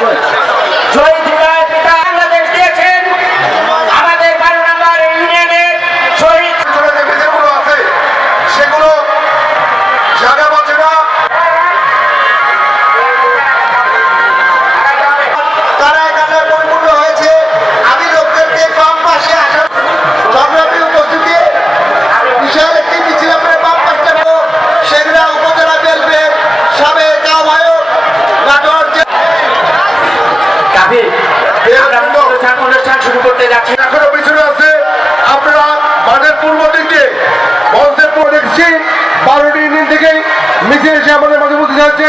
much. এসে আমাদের মাঝে উপস্থিত হয়েছে।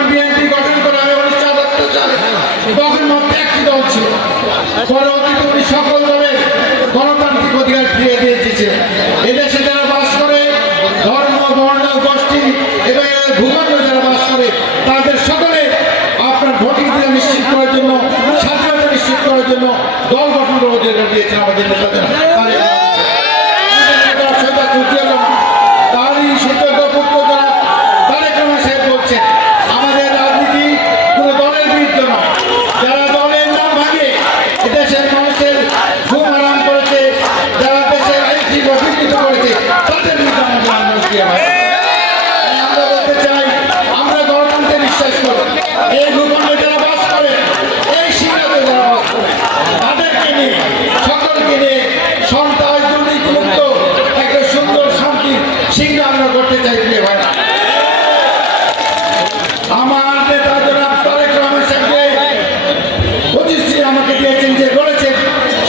পরবর্তীতে সকল ধরনের গণতান্ত্রিক অধিকার ফিরিয়ে যারা বাস করে, ধর্ম বর্ণ গোষ্ঠী এবং ভূখণ্ড যারা বাস করে, তাদের সকলে আপনার ভোটিং নিশ্চিত করার জন্য, স্বাধীনতা নিশ্চিত করার জন্য দল গঠন করার দিয়েছেন আমাদের নেতাদের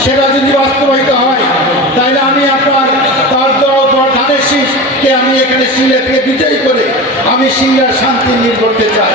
সেটা যদি বাস্তবায়িত হয়, তাহলে আমি আপনার তার দর ধানের শীষকে আমি এখানে সিংলা থেকে বিজয়ী করে আমি সিংলার শান্তি নির্ভর করতে চাই।